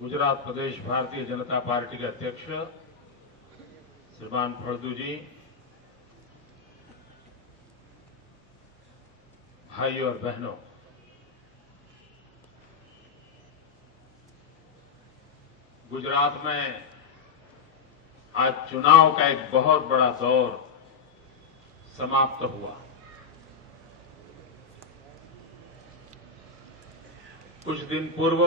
गुजरात प्रदेश Bharatiya Janata party के अध्यक्ष श्रीमान फळदू जी, भाइयों और बहनों, गुजरात में आज चुनाव का एक बहुत बड़ा दौर समाप्त हुआ। कुछ दिन पूर्व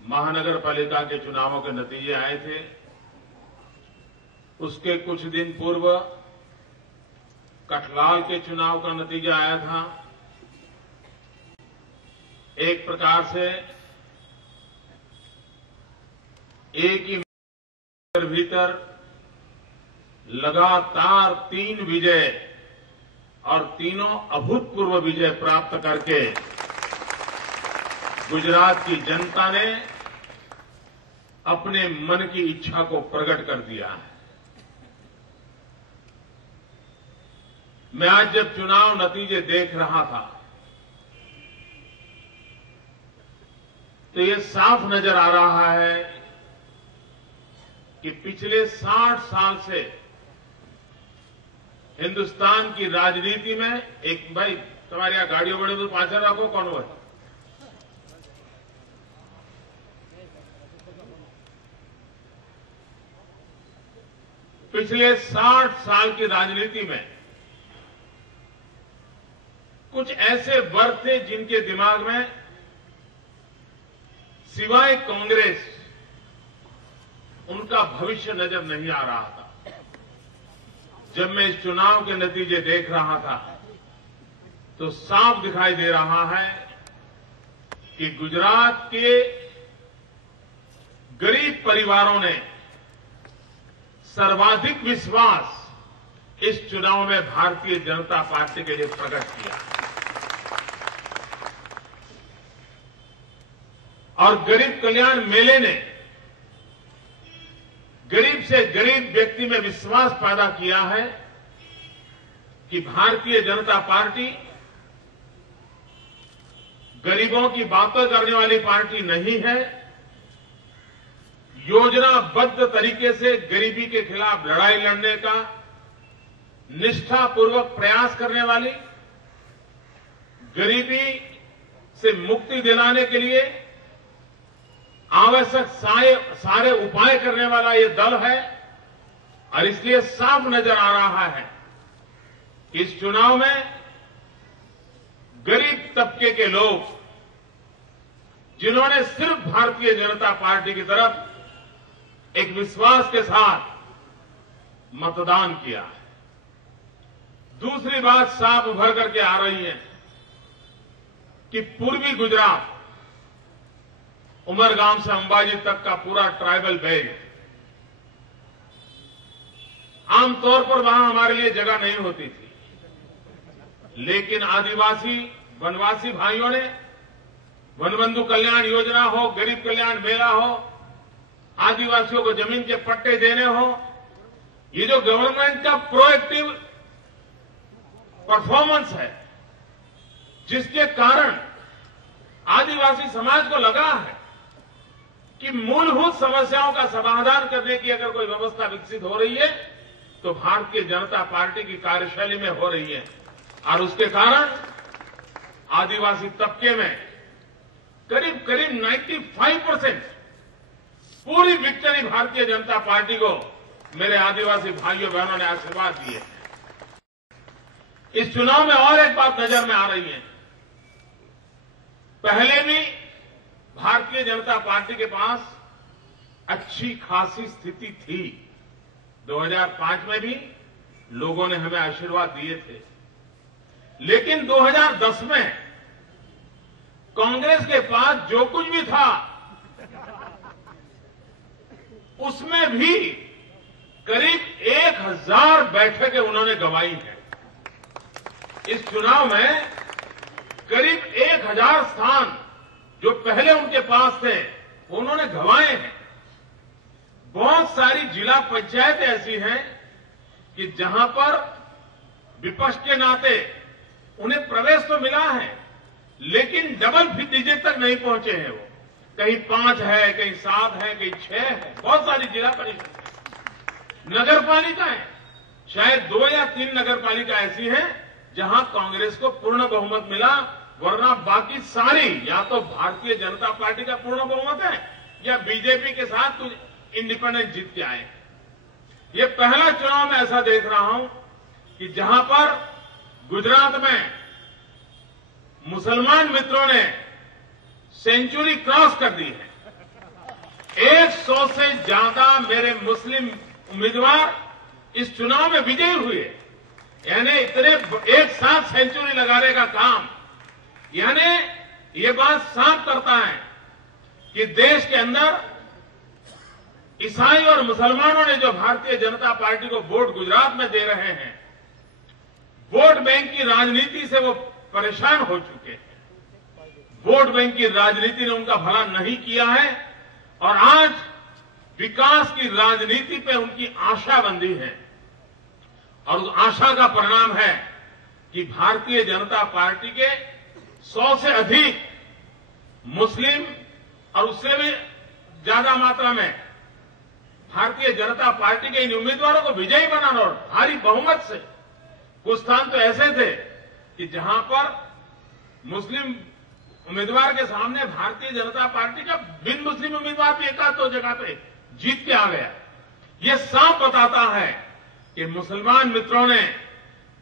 महानगर पालिका के चुनावों के नतीजे आए थे। उसके कुछ दिन पूर्व कठलाल के चुनाव का नतीजा आया था। एक प्रकार से एक ही भीतर लगातार 3 विजय और तीनों अभूतपूर्व विजय प्राप्त करके गुजरात की जनता ने अपने मन की इच्छा को प्रकट कर दिया है। मैं आज जब चुनाव नतीजे देख रहा था तो ये साफ नजर आ रहा है कि पिछले 60 साल से हिंदुस्तान की राजनीति में एक भाई तुम्हारी यहाँ गाड़ियों बड़े तो पाछड़ रखो, कौन वो है? पिछले 60 साल की राजनीति में कुछ ऐसे वर्ग थे जिनके दिमाग में सिवाय कांग्रेस उनका भविष्य नजर नहीं आ रहा था। जब मैं इस चुनाव के नतीजे देख रहा था तो साफ दिखाई दे रहा है कि गुजरात के गरीब परिवारों ने सर्वाधिक विश्वास इस चुनाव में भारतीय जनता पार्टी के लिए प्रकट किया और गरीब कल्याण मेले ने गरीब से गरीब व्यक्ति में विश्वास पैदा किया है कि भारतीय जनता पार्टी गरीबों की बातें करने वाली पार्टी नहीं है, योजनाबद्ध तरीके से गरीबी के खिलाफ लड़ाई लड़ने का निष्ठापूर्वक प्रयास करने वाली, गरीबी से मुक्ति दिलाने के लिए आवश्यक सारे उपाय करने वाला ये दल है। और इसलिए साफ नजर आ रहा है कि इस चुनाव में गरीब तबके के लोग जिन्होंने सिर्फ भारतीय जनता पार्टी की तरफ एक विश्वास के साथ मतदान किया है। दूसरी बात साफ उभर करके आ रही है कि पूर्वी गुजरात, उमरगाम से अंबाजी तक का पूरा ट्राइबल बेल्ट, आमतौर पर वहां हमारे लिए जगह नहीं होती थी, लेकिन आदिवासी वनवासी भाइयों ने वनबंधु कल्याण योजना हो, गरीब कल्याण मेला हो, आदिवासियों को जमीन के पट्टे देने हो, ये जो गवर्नमेंट का प्रोएक्टिव परफॉर्मेंस है जिसके कारण आदिवासी समाज को लगा है कि मूलभूत समस्याओं का समाधान करने की अगर कोई व्यवस्था विकसित हो रही है तो भारतीय जनता पार्टी की कार्यशैली में हो रही है। और उसके कारण आदिवासी तबके में करीब 95% पूरी विक्ट्री भारतीय जनता पार्टी को मेरे आदिवासी भाइयों बहनों ने आशीर्वाद दिए। इस चुनाव में और एक बात नजर में आ रही है, पहले भी भारतीय जनता पार्टी के पास अच्छी खासी स्थिति थी। 2005 में भी लोगों ने हमें आशीर्वाद दिए थे, लेकिन 2010 में कांग्रेस के पास जो कुछ भी था उसमें भी करीब 1000 बैठकें उन्होंने गंवाई हैं। इस चुनाव में करीब 1000 स्थान जो पहले उनके पास थे उन्होंने गंवाए हैं। बहुत सारी जिला पंचायतें ऐसी हैं कि जहां पर विपक्ष के नाते उन्हें प्रवेश तो मिला है, लेकिन डबल डिजिट तक नहीं पहुंचे हैं वो। कहीं 5 है, कहीं 7 है, कहीं 6 है, बहुत सारी जिला परिषद है, नगर पालिका है, शायद 2 या 3 नगर पालिका ऐसी हैं जहां कांग्रेस को पूर्ण बहुमत मिला, वरना बाकी सारी या तो भारतीय जनता पार्टी का पूर्ण बहुमत है या बीजेपी के साथ कुछ इंडिपेंडेंट जीत के आए। ये पहला चुनाव मैं ऐसा देख रहा हूं कि जहां पर गुजरात में मुसलमान मित्रों ने सेंचुरी क्रॉस कर दी है। 100 से ज्यादा मेरे मुस्लिम उम्मीदवार इस चुनाव में विजयी हुए, यानी इतने एक साथ सेंचुरी लगाने का काम, यानी ये बात साफ करता है कि देश के अंदर ईसाई और मुसलमानों ने जो भारतीय जनता पार्टी को वोट गुजरात में दे रहे हैं, वोट बैंक की राजनीति से वो परेशान हो चुके हैं। वोट बैंक की राजनीति ने उनका भला नहीं किया है और आज विकास की राजनीति पे उनकी आशा बंधी है और उस आशा का परिणाम है कि भारतीय जनता पार्टी के 100 से अधिक मुस्लिम और उससे भी ज्यादा मात्रा में भारतीय जनता पार्टी के इन उम्मीदवारों को विजयी बनाना और भारी बहुमत से। कुछ स्थान तो ऐसे थे कि जहां पर मुस्लिम उम्मीदवार के सामने भारतीय जनता पार्टी का बिन मुस्लिम उम्मीदवार भी एकाध 2 जगह पे जीत के आ गया। ये साफ बताता है कि मुसलमान मित्रों ने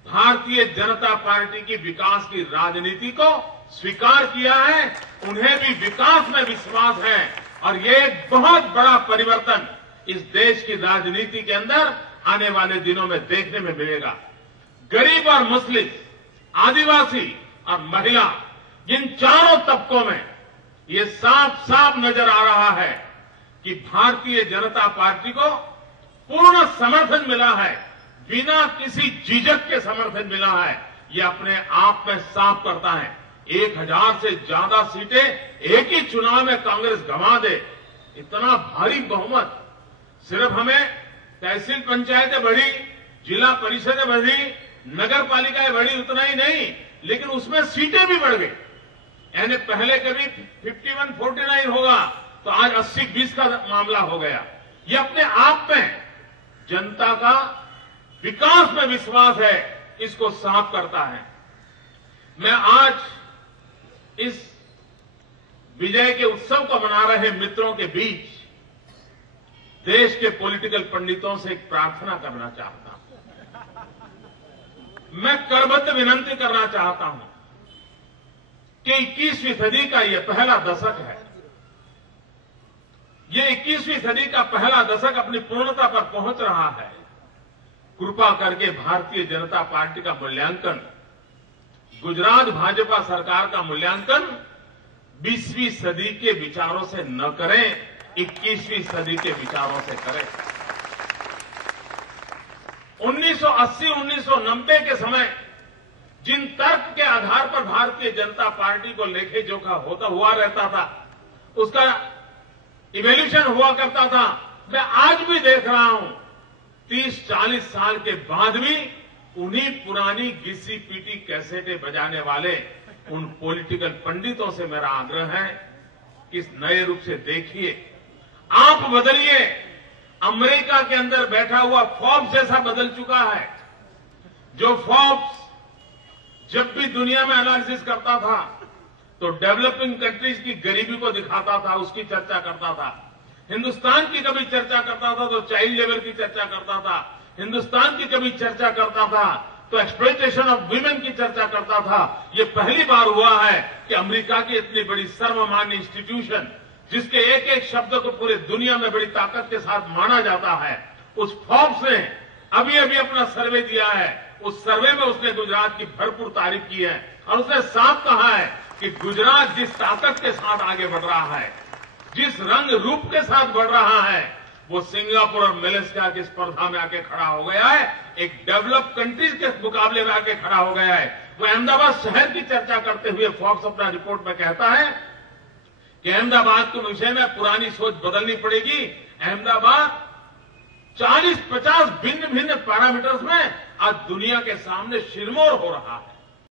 भारतीय जनता पार्टी की विकास की राजनीति को स्वीकार किया है, उन्हें भी विकास में विश्वास है और ये एक बहुत बड़ा परिवर्तन इस देश की राजनीति के अंदर आने वाले दिनों में देखने में मिलेगा। गरीब और मुस्लिम, आदिवासी और महिला, इन चारों तबकों में ये साफ साफ नजर आ रहा है कि भारतीय जनता पार्टी को पूर्ण समर्थन मिला है, बिना किसी झिझक के समर्थन मिला है। ये अपने आप में साफ करता है 1000 से ज्यादा सीटें एक ही चुनाव में कांग्रेस गंवा दे, इतना भारी बहुमत। सिर्फ हमें तहसील पंचायतें बढ़ी, जिला परिषदें बढ़ी, नगर पालिकाएं बढ़ी, उतना ही नहीं, लेकिन उसमें सीटें भी बढ़ गई। यानी पहले कभी 51-49 होगा तो आज 80-20 का मामला हो गया। ये अपने आप में जनता का विकास में विश्वास है, इसको साफ करता है। मैं आज इस विजय के उत्सव को मना रहे मित्रों के बीच देश के पॉलिटिकल पंडितों से एक प्रार्थना करना चाहता हूं। मैं करबद्ध विनंती करना चाहता हूं कि 21वीं सदी का यह पहला दशक है। ये 21वीं सदी का पहला दशक अपनी पूर्णता पर पहुंच रहा है। कृपा करके भारतीय जनता पार्टी का मूल्यांकन, गुजरात भाजपा सरकार का मूल्यांकन 20वीं सदी के विचारों से न करें, 21वीं सदी के विचारों से करें। 1980-1990 के समय जिन तर्क के आधार पर भारतीय जनता पार्टी को लेखे जोखा होता हुआ रहता था, उसका इवैल्यूएशन हुआ करता था, मैं आज भी देख रहा हूं 30-40 साल के बाद भी उन्हीं पुरानी घिसी पीटी कैसेटें बजाने वाले उन पॉलिटिकल पंडितों से मेरा आग्रह है कि इस नए रूप से देखिए, आप बदलिए। अमेरिका के अंदर बैठा हुआ फोर्ब्स जैसा बदल चुका है। जो फोर्ब्स जब भी दुनिया में एनालिसिस करता था तो डेवलपिंग कंट्रीज की गरीबी को दिखाता था, उसकी चर्चा करता था। हिंदुस्तान की कभी चर्चा करता था तो चाइल्ड लेबर की चर्चा करता था, हिंदुस्तान की कभी चर्चा करता था तो एक्सप्लॉयटेशन ऑफ वीमेन की चर्चा करता था। ये पहली बार हुआ है कि अमेरिका की इतनी बड़ी सर्वमान्य इंस्टीट्यूशन, जिसके एक एक शब्द को पूरी दुनिया में बड़ी ताकत के साथ माना जाता है, उस फोर्ब्स ने अभी अभी अपना सर्वे दिया है। उस सर्वे में उसने गुजरात की भरपूर तारीफ की है और उसने साफ कहा है कि गुजरात जिस ताकत के साथ आगे बढ़ रहा है, जिस रंग रूप के साथ बढ़ रहा है, वो सिंगापुर और मलेशिया की स्पर्धा में आके खड़ा हो गया है, एक डेवलप कंट्रीज के मुकाबले में आके खड़ा हो गया है। वो अहमदाबाद शहर की चर्चा करते हुए फोर्ब्स अपना रिपोर्ट में कहता है कि अहमदाबाद के विषय में पुरानी सोच बदलनी पड़ेगी। अहमदाबाद 40-50 भिन्न भिन्न पैरामीटर्स में आज दुनिया के सामने शिरमौर हो रहा है।